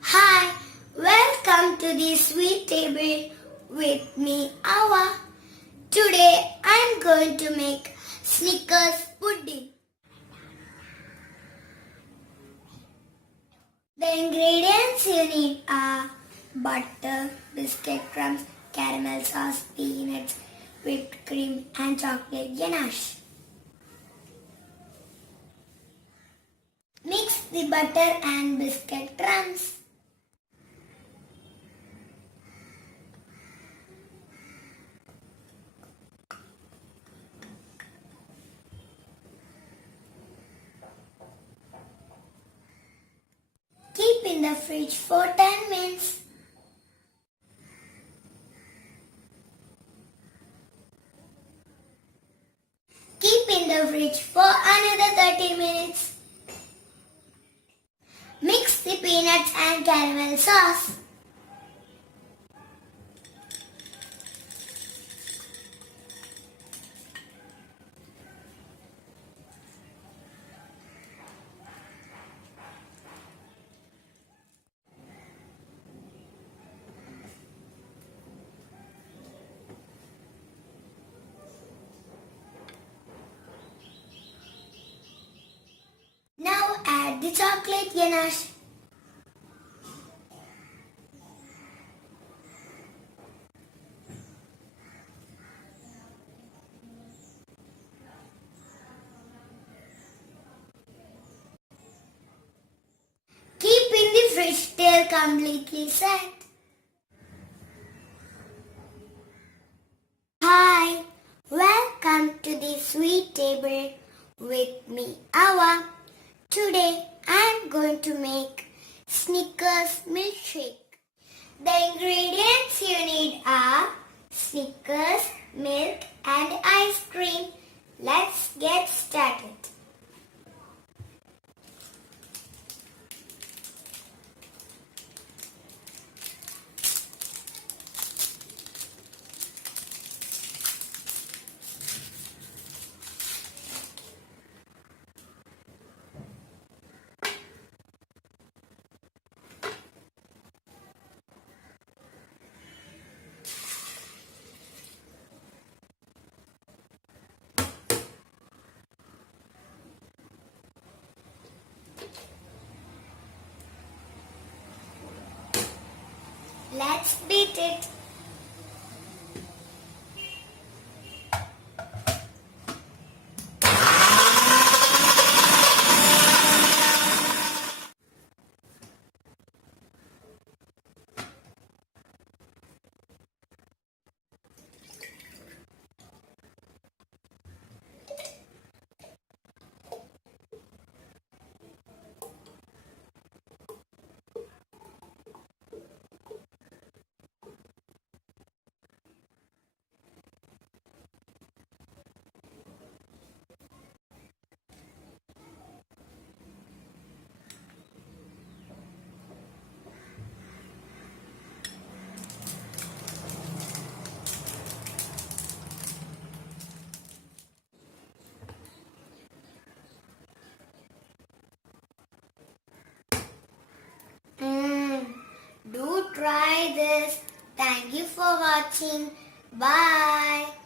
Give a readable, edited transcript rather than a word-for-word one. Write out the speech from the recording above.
Hi, welcome to the sweet table with me, Awa. Today I'm going to make Snickers pudding. The ingredients you need are butter, biscuit crumbs, caramel sauce, peanuts, whipped cream and chocolate ganache. Mix the butter and biscuit crumbs. Keep in the fridge for 10 minutes. Keep in the fridge for another 30 minutes. Mix the peanuts and caramel sauce. Now add the chocolate ganache. Keep in the fridge till completely set. Hi, welcome to the sweet table with me, Awa. Today I am going to make Snickers Milkshake. The ingredients you need are Snickers, milk and ice cream. Let's get started. Let's beat it. Do try this. Thank you for watching. Bye.